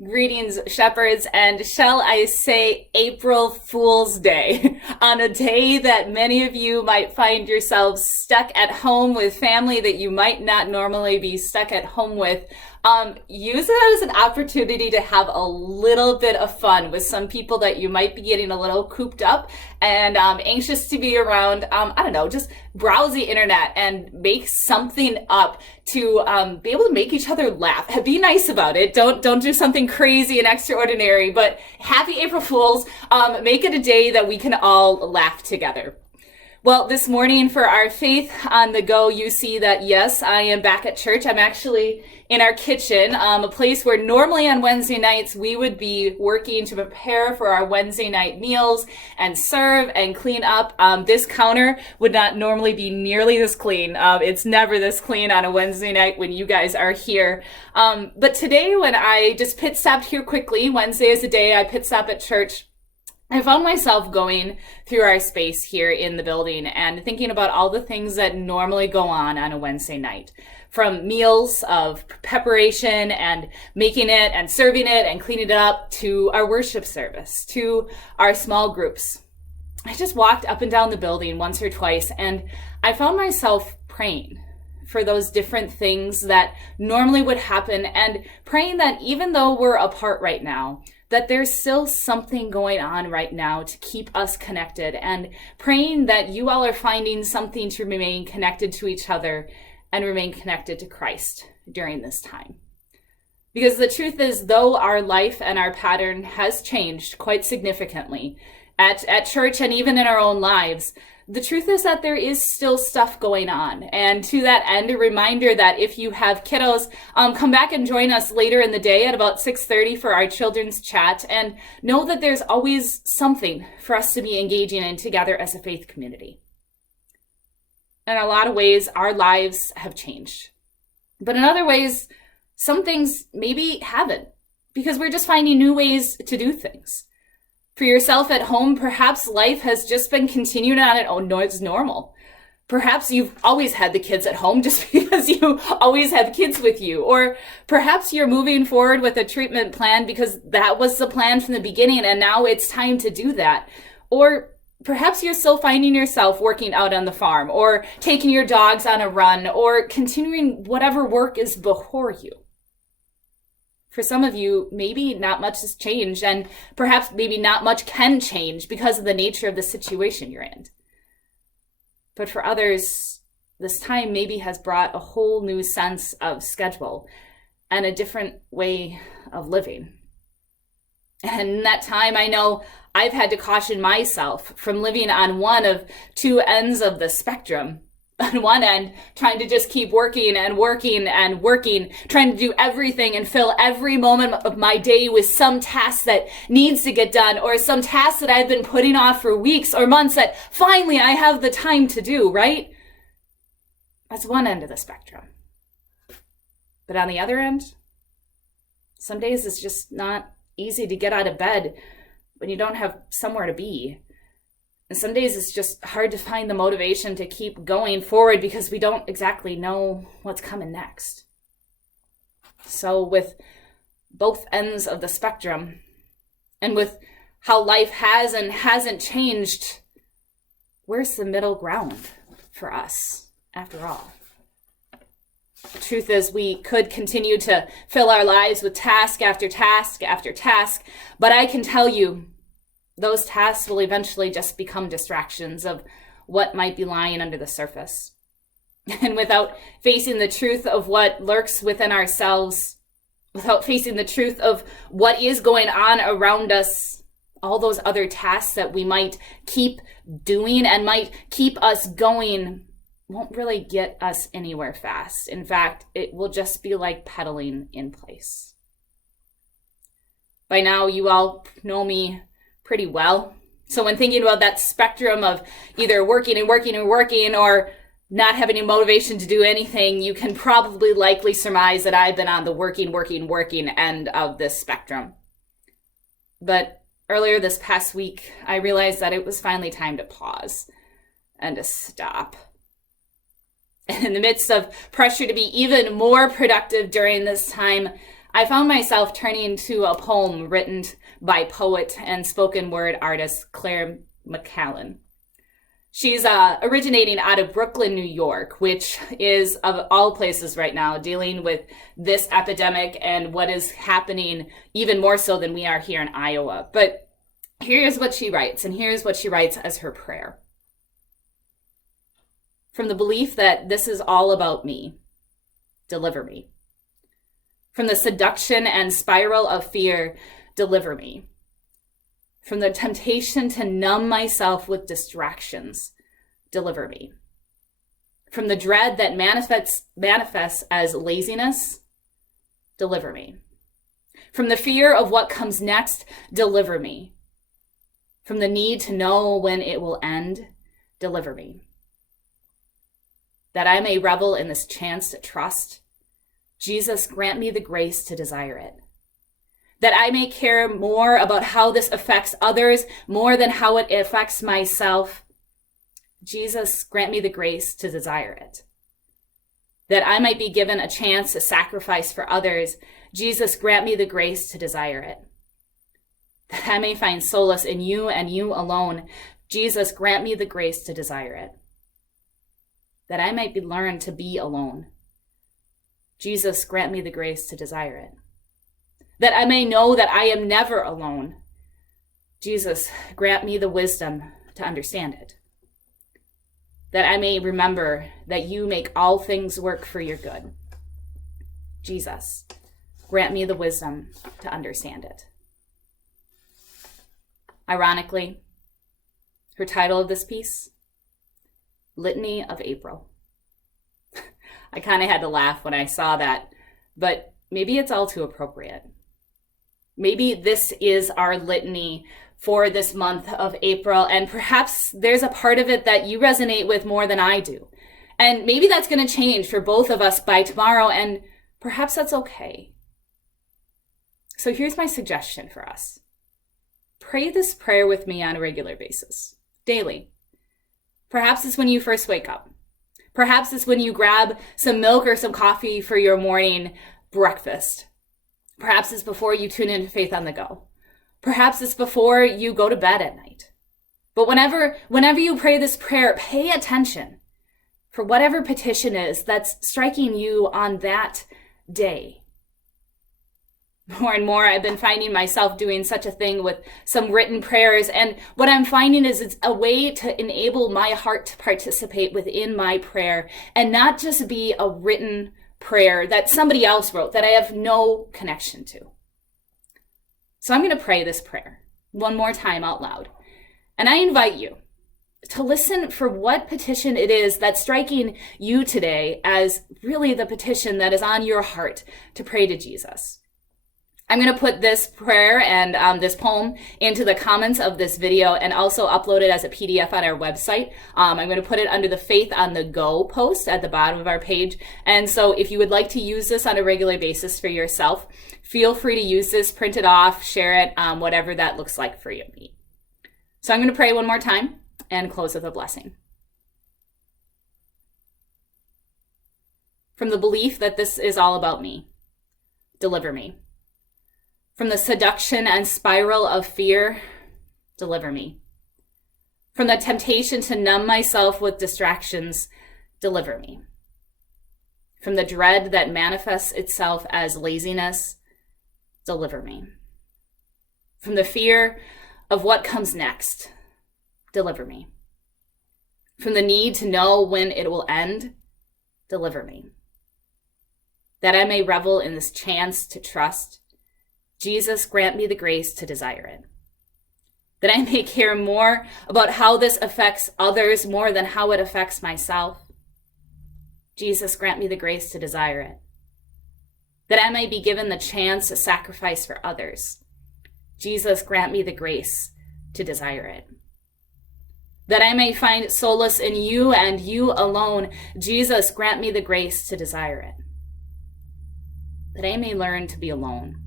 Greetings, shepherds, and shall I say April Fool's Day, on a day that many of you might find yourselves stuck at home with family that you might not normally be stuck at home with. Use it as an opportunity to have a little bit of fun with some people that you might be getting a little cooped up and anxious to be around. I don't know, just browse the internet and make something up to be able to make each other laugh. Be nice about it. Don't do something crazy and extraordinary, but happy April Fools. Make it a day that we can all laugh together. Well, this morning for our Faith on the Go, you see that, yes, I am back at church. I'm actually in our kitchen, a place where normally on Wednesday nights we would be working to prepare for our Wednesday night meals and serve and clean up. This counter would not normally be nearly this clean. It's never this clean on a Wednesday night when you guys are here. But today when I just pit stopped here quickly, Wednesday is the day I pit stop at church, I found myself going through our space here in the building and thinking about all the things that normally go on a Wednesday night. From meals of preparation and making it and serving it and cleaning it up to our worship service, to our small groups. I just walked up and down the building once or twice and I found myself praying for those different things that normally would happen and praying that even though we're apart right now, that there's still something going on right now to keep us connected, and praying that you all are finding something to remain connected to each other and remain connected to Christ during this time. Because the truth is, though our life and our pattern has changed quite significantly at church and even in our own lives, the truth is that there is still stuff going on. And to that end, a reminder that if you have kiddos, come back and join us later in the day at about 6:30 for our children's chat. And know that there's always something for us to be engaging in together as a faith community. In a lot of ways, our lives have changed. But in other ways, some things maybe haven't, because we're just finding new ways to do things. For yourself at home, perhaps life has just been continuing on its normal. Perhaps you've always had the kids at home just because you always have kids with you. Or perhaps you're moving forward with a treatment plan because that was the plan from the beginning and now it's time to do that. Or perhaps you're still finding yourself working out on the farm or taking your dogs on a run or continuing whatever work is before you. For some of you, maybe not much has changed, and perhaps maybe not much can change because of the nature of the situation you're in. But for others, this time maybe has brought a whole new sense of schedule and a different way of living. And in that time, I know I've had to caution myself from living on one of two ends of the spectrum. On one end, trying to just keep working and working and working, trying to do everything and fill every moment of my day with some task that needs to get done or some task that I've been putting off for weeks or months that finally I have the time to do, right? That's one end of the spectrum. But on the other end, some days it's just not easy to get out of bed when you don't have somewhere to be. And some days it's just hard to find the motivation to keep going forward because we don't exactly know what's coming next. So with both ends of the spectrum, and with how life has and hasn't changed, where's the middle ground for us after all? The truth is, we could continue to fill our lives with task after task after task, but I can tell you, those tasks will eventually just become distractions of what might be lying under the surface. And without facing the truth of what lurks within ourselves, without facing the truth of what is going on around us, all those other tasks that we might keep doing and might keep us going won't really get us anywhere fast. In fact, it will just be like pedaling in place. By now, you all know me pretty well. So when thinking about that spectrum of either working and working and working or not having any motivation to do anything, you can probably likely surmise that I've been on the working end of this spectrum. But earlier this past week, I realized that it was finally time to pause and to stop. And in the midst of pressure to be even more productive during this time, I found myself turning to a poem written by poet and spoken word artist Claire McCallan. She's originating out of Brooklyn, New York, which is, of all places right now, dealing with this epidemic and what is happening even more so than we are here in Iowa. But here's what she writes, and here's what she writes as her prayer. From the belief that this is all about me, deliver me. From the seduction and spiral of fear, deliver me. From the temptation to numb myself with distractions, deliver me. From the dread that manifests as laziness, deliver me. From the fear of what comes next, deliver me. From the need to know when it will end, deliver me. That I may revel in this chance to trust, Jesus, grant me the grace to desire it. That I may care more about how this affects others more than how it affects myself. Jesus, grant me the grace to desire it. That I might be given a chance to sacrifice for others. Jesus, grant me the grace to desire it. That I may find solace in you and you alone. Jesus, grant me the grace to desire it. That I might learn to be alone. Jesus, grant me the grace to desire it. That I may know that I am never alone. Jesus, grant me the wisdom to understand it. That I may remember that you make all things work for your good. Jesus, grant me the wisdom to understand it. Ironically, her title of this piece, Litany of April. I kind of had to laugh when I saw that, but maybe it's all too appropriate. Maybe this is our litany for this month of April, and perhaps there's a part of it that you resonate with more than I do. And maybe that's going to change for both of us by tomorrow, and perhaps that's okay. So here's my suggestion for us. Pray this prayer with me on a regular basis, daily. Perhaps it's when you first wake up. Perhaps it's when you grab some milk or some coffee for your morning breakfast. Perhaps it's before you tune into Faith on the Go. Perhaps it's before you go to bed at night. But whenever you pray this prayer, pay attention for whatever petition is that's striking you on that day. More and more, I've been finding myself doing such a thing with some written prayers. And what I'm finding is it's a way to enable my heart to participate within my prayer and not just be a written prayer that somebody else wrote that I have no connection to. So I'm going to pray this prayer one more time out loud. And I invite you to listen for what petition it is that's striking you today as really the petition that is on your heart to pray to Jesus. I'm going to put this prayer and this poem into the comments of this video and also upload it as a PDF on our website. I'm going to put it under the Faith on the Go post at the bottom of our page. And so if you would like to use this on a regular basis for yourself, feel free to use this, print it off, share it, whatever that looks like for you. So I'm going to pray one more time and close with a blessing. From the belief that this is all about me, deliver me. From the seduction and spiral of fear, deliver me. From the temptation to numb myself with distractions, deliver me. From the dread that manifests itself as laziness, deliver me. From the fear of what comes next, deliver me. From the need to know when it will end, deliver me. That I may revel in this chance to trust, Jesus, grant me the grace to desire it. That I may care more about how this affects others more than how it affects myself. Jesus, grant me the grace to desire it. That I may be given the chance to sacrifice for others. Jesus, grant me the grace to desire it. That I may find solace in you and you alone. Jesus, grant me the grace to desire it. That I may learn to be alone.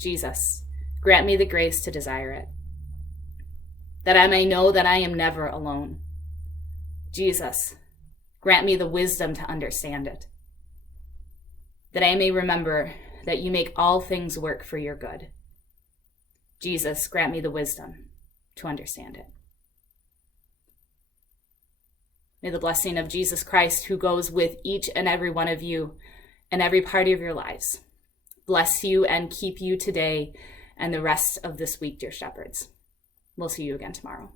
Jesus, grant me the grace to desire it. That I may know that I am never alone. Jesus, grant me the wisdom to understand it. That I may remember that you make all things work for your good. Jesus, grant me the wisdom to understand it. May the blessing of Jesus Christ, who goes with each and every one of you in every part of your lives, bless you and keep you today and the rest of this week, dear shepherds. We'll see you again tomorrow.